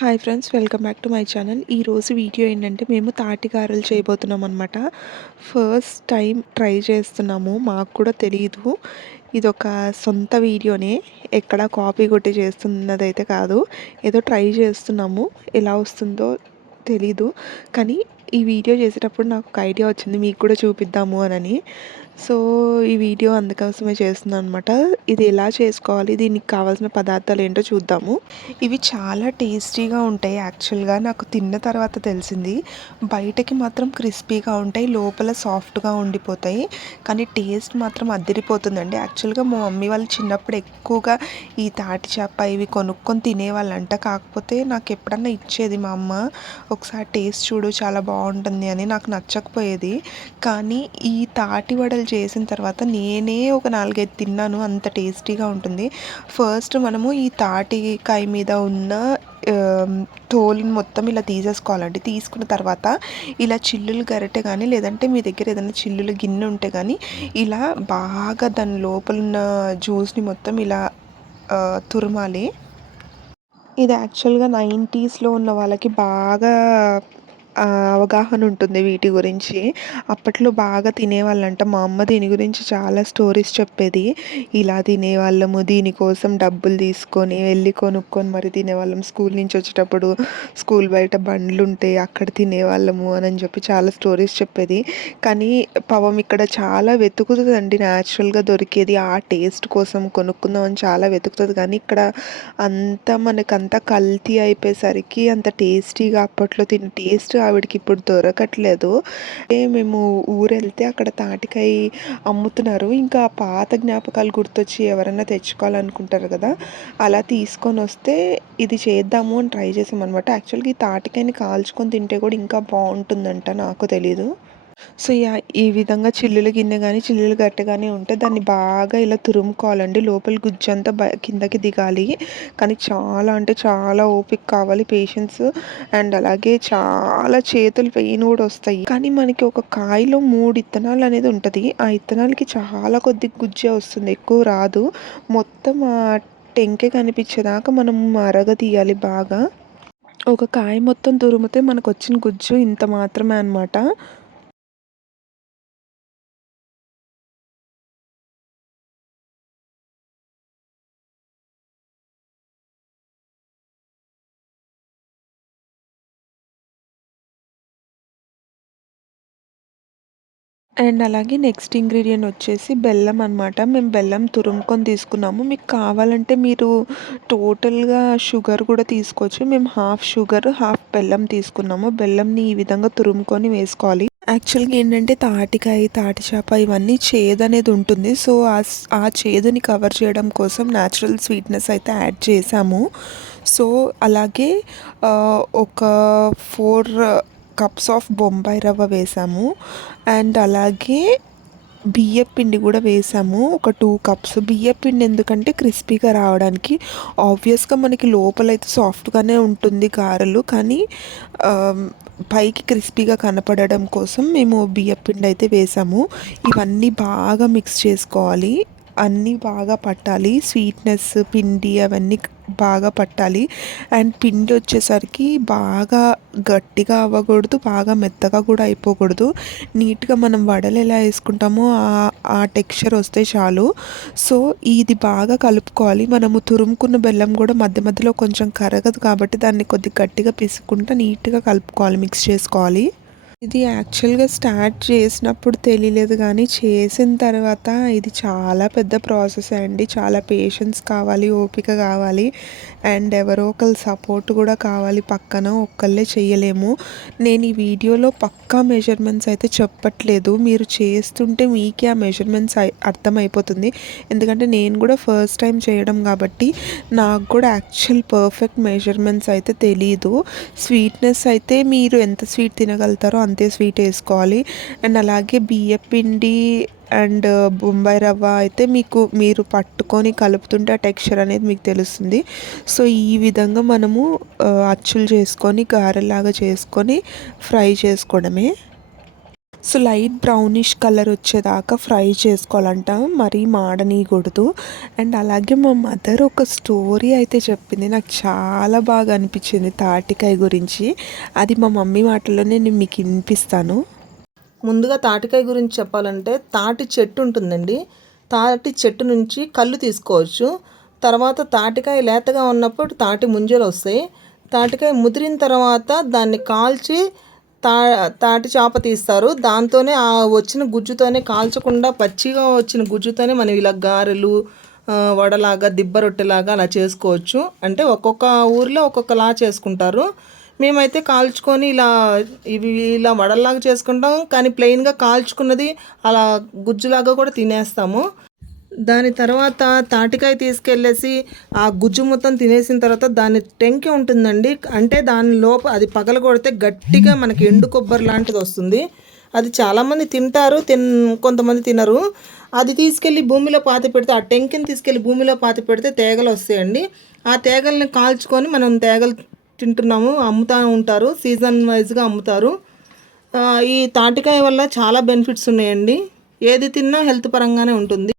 Hi friends, welcome back to my channel. ఈరోజు video ఏంటంటే మేము తాటి గారెలు చేయబోతున్నాం అనమాట. ఫస్ట్ టైం ట్రై చేస్తున్నాము, మాకు కూడా తెలియదు. ఇదొక సొంత వీడియోనే, ఎక్కడ కాపీ కొట్టి చేస్తున్నదైతే కాదు. ఏదో ట్రై చేస్తున్నాము, ఎలా వస్తుందో తెలీదు. కానీ ఈ వీడియో చేసేటప్పుడు నాకు ఒక ఐడియా వచ్చింది, మీకు కూడా చూపిద్దాము అని. సో ఈ వీడియో అందుకోసమే చేస్తున్నాను అనమాట. ఇది ఎలా చేసుకోవాలి, దీనికి కావాల్సిన పదార్థాలు ఏంటో చూద్దాము. ఇవి చాలా టేస్టీగా ఉంటాయి. యాక్చువల్గా నాకు తిన్న తర్వాత తెలిసింది, బయటకి మాత్రం క్రిస్పీగా ఉంటాయి, లోపల సాఫ్ట్గా ఉండిపోతాయి. కానీ టేస్ట్ మాత్రం అదిరిపోతుందండి. యాక్చువల్గా మా మమ్మీ వాళ్ళు చిన్నప్పుడు ఎక్కువగా ఈ తాటి చేప ఇవి కొనుక్కొని తినేవాళ్ళంట. కాకపోతే నాకు ఎప్పుడన్నా ఇచ్చేది మా అమ్మ, ఒకసారి టేస్ట్ చూడు చాలా బాగుంటుంది అని. నాకు నచ్చకపోయేది. కానీ ఈ తాటి వడలు చేసిన తర్వాత నేనే ఒక 4-5 తిన్నాను, అంత టేస్టీగా ఉంటుంది. ఫస్ట్ మనము ఈ తాటికాయ మీద ఉన్న తోలుని మొత్తం ఇలా తీసేసుకోవాలండి. తీసుకున్న తర్వాత ఇలా చిల్లులు గరిటె కానీ, లేదంటే మీ దగ్గర ఏదైనా చిల్లులు గిన్నె ఉంటే కానీ, ఇలా బాగా దాని లోపల ఉన్న జ్యూస్ని మొత్తం ఇలా తురమాలి. ఇది యాక్చువల్గా 90స్లో ఉన్న వాళ్ళకి బాగా అవగాహన ఉంటుంది వీటి గురించి. అప్పట్లో బాగా తినేవాళ్ళంట. మా అమ్మ దీని గురించి చాలా స్టోరీస్ చెప్పేది. ఇలా తినేవాళ్ళము, దీనికోసం డబ్బులు తీసుకొని వెళ్ళి కొనుక్కొని మరి తినేవాళ్ళం. స్కూల్ నుంచి వచ్చేటప్పుడు స్కూల్ బయట బండ్లు ఉంటే అక్కడ తినేవాళ్ళము అని చెప్పి చాలా స్టోరీస్ చెప్పేది. కానీ పాపం ఇక్కడ చాలా వెతుకుతుందండి న్యాచురల్గా దొరికేది. ఆ టేస్ట్ కోసం కొనుక్కుందామని చాలా వెతుకుతుంది. కానీ ఇక్కడ అంతా మనకంతా కల్తీ అయిపోయేసరికి అంత టేస్టీగా అప్పట్లో తిన్న టేస్ట్ ఆవిడకి ఇప్పుడు దొరకట్లేదు. మేము ఊరెళ్తే అక్కడ తాటికాయ అమ్ముతున్నారు. ఇంకా పాత జ్ఞాపకాలు గుర్తొచ్చి ఎవరైనా తెచ్చుకోవాలనుకుంటారు కదా, అలా తీసుకొని వస్తే ఇది చేద్దాము అని ట్రై చేసామన్నమాట. యాక్చువల్గా ఈ తాటికాయని కాల్చుకొని తింటే కూడా ఇంకా బాగుంటుందంట, నాకు తెలీదు. సో ఈ విధంగా చిల్లుల గిన్నె కానీ, చిల్లులు గట్టె కానీ ఉంటే దాన్ని బాగా ఇలా తురుముకోవాలండి. లోపల గుజ్జంతా కిందకి దిగాలి. కానీ చాలా అంటే చాలా ఓపిక కావాలి, పేషెన్స్. అండ్ అలాగే చాలా చేతులు పెయిన్ కూడా వస్తాయి. కానీ మనకి ఒక కాయలో 3 ఇత్తనాలు అనేది ఉంటుంది. ఆ ఇత్తనాలకి చాలా కొద్ది గుజ్జే వస్తుంది, ఎక్కువ రాదు. మొత్తం ఆ టెంకే కనిపించేదాకా మనం అరగదీయాలి బాగా. ఒక కాయ మొత్తం తురిమితే మనకు వచ్చిన గుజ్జు ఇంత మాత్రమే అనమాట. అండ్ అలాగే నెక్స్ట్ ఇంగ్రీడియంట్ వచ్చేసి బెల్లం అనమాట. మేము బెల్లం తురుముకొని తీసుకున్నాము. మీకు కావాలంటే మీరు టోటల్గా షుగర్ కూడా తీసుకోవచ్చు. మేము హాఫ్ షుగర్, హాఫ్ బెల్లం తీసుకున్నాము. బెల్లంని ఈ విధంగా తురుముకొని వేసుకోవాలి. యాక్చువల్గా ఏంటంటే తాటికాయ, తాటి చేప ఇవన్నీ చేదు అనేది ఉంటుంది. సో ఆ చేదుని కవర్ చేయడం కోసం న్యాచురల్ స్వీట్నెస్ అయితే యాడ్ చేసాము. సో అలాగే ఒక 4 కప్స్ ఆఫ్ బొంబాయి రవ్వ వేసాము. అండ్ అలాగే బియ్యపిండి కూడా వేసాము, ఒక 2 కప్స్. బియ్యపిండి ఎందుకంటే క్రిస్పీగా రావడానికి. ఆబ్వియస్గా మనకి లోపలైతే సాఫ్ట్గానే ఉంటుంది గారెలు, కానీ పైకి క్రిస్పీగా కనపడడం కోసం మేము బియ్యపిండి అయితే వేసాము. ఇవన్నీ బాగా మిక్స్ చేసుకోవాలి, అన్నీ బాగా పట్టాలి. స్వీట్నెస్, పిండి అవన్నీ బాగా పట్టాలి. అండ్ పిండి వచ్చేసరికి బాగా గట్టిగా అవ్వకూడదు, బాగా మెత్తగా కూడా అయిపోకూడదు. నీట్గా మనం వడలు ఎలా వేసుకుంటామో ఆ టెక్స్చర్ వస్తే చాలు. సో ఇది బాగా కలుపుకోవాలి. మనము తురుముకున్న బెల్లం కూడా మధ్య మధ్యలో కొంచెం కరగదు, కాబట్టి దాన్ని కొద్దిగా గట్టిగా పిసుకుంటా నీట్గా కలుపుకోవాలి, మిక్స్ చేసుకోవాలి. ఇది యాక్చువల్గా స్టార్ట్ చేసినప్పుడు తెలియలేదు, కానీ చేసిన తర్వాత ఇది చాలా పెద్ద ప్రాసెస్ అండి. చాలా పేషెన్స్ కావాలి, ఓపిక కావాలి, అండ్ ఎవరో ఒకరు సపోర్ట్ కూడా కావాలి పక్కన. ఒక్కళ్ళే చేయలేము. నేను ఈ వీడియోలో పక్కా మెజర్మెంట్స్ అయితే చెప్పట్లేదు, మీరు చేస్తుంటే మీకే ఆ మెజర్మెంట్స్ అర్థమైపోతుంది. ఎందుకంటే నేను కూడా ఫస్ట్ టైం చేయడం కాబట్టి నాకు కూడా యాక్చువల్ పర్ఫెక్ట్ మెజర్మెంట్స్ అయితే తెలీదు. స్వీట్నెస్ అయితే మీరు ఎంత స్వీట్ తినగలుగుతారో అంతే స్వీట్ వేసుకోవాలి. అండ్ అలాగే బియ్యపిండి అండ్ బొంబాయి రవ్వ అయితే మీరు పట్టుకొని కలుపుతుంటే ఆ టెక్స్చర్ అనేది మీకు తెలుస్తుంది. సో ఈ విధంగా మనము అచ్చులు చేసుకొని గారెలాగా చేసుకొని ఫ్రై చేసుకోవడమే. సో లైట్ బ్రౌనిష్ కలర్ వచ్చేదాకా ఫ్రై చేసుకోవాలంట, మరీ మాడనీయకూడదు. అండ్ అలాగే మా మదర్ ఒక స్టోరీ అయితే చెప్పింది, నాకు చాలా బాగా అనిపించింది తాటికాయ గురించి. అది మా మమ్మీ మాటల్లోనే నేను మీకు వినిపిస్తాను. ముందుగా తాటికాయ గురించి చెప్పాలంటే, తాటి చెట్టు ఉంటుందండి. తాటి చెట్టు నుంచి కళ్ళు తీసుకోవచ్చు. తర్వాత తాటికాయ లేతగా ఉన్నప్పుడు తాటి ముంజలు వస్తాయి. తాటికాయ ముదిరిన తర్వాత దాన్ని కాల్చి తాటి చేప తీస్తారు. దాంతోనే ఆ వచ్చిన గుజ్జుతోనే, కాల్చకుండా పచ్చిగా వచ్చిన గుజ్జుతోనే మనం ఇలా గారెలు, వడలాగా, దిబ్బ రొట్టెలాగా అలా చేసుకోవచ్చు. అంటే ఒక్కొక్క ఊరిలో ఒక్కొక్కలా చేసుకుంటారు. మేమైతే కాల్చుకొని ఇలా వడల్లాగా చేసుకుంటాం. కానీ ప్లెయిన్గా కాల్చుకున్నది అలా గుజ్జులాగా కూడా తినేస్తాము. దాని తర్వాత తాటికాయ తీసుకెళ్ళేసి ఆ గుజ్జు మొత్తం తినేసిన తర్వాత దాని టెంకి ఉంటుందండి. అంటే దాని అది పగలగొడితే గట్టిగా మనకి ఎండు కొబ్బరి లాంటిది వస్తుంది. అది చాలామంది తింటారు, కొంతమంది తినరు. అది తీసుకెళ్ళి భూమిలో పాతి పెడితే, ఆ టెంకిని తీసుకెళ్ళి భూమిలో పాతి పెడితే తేగలు వస్తాయండి. ఆ తేగల్ని కాల్చుకొని మనం తేగలు తింటున్నాము, అమ్ముతూ ఉంటారు, సీజన్ వైజ్గా అమ్ముతారు. ఈ తాటికాయ వల్ల చాలా బెనిఫిట్స్ ఉన్నాయండి. ఏది తిన్నా హెల్త్ పరంగానే ఉంటుంది.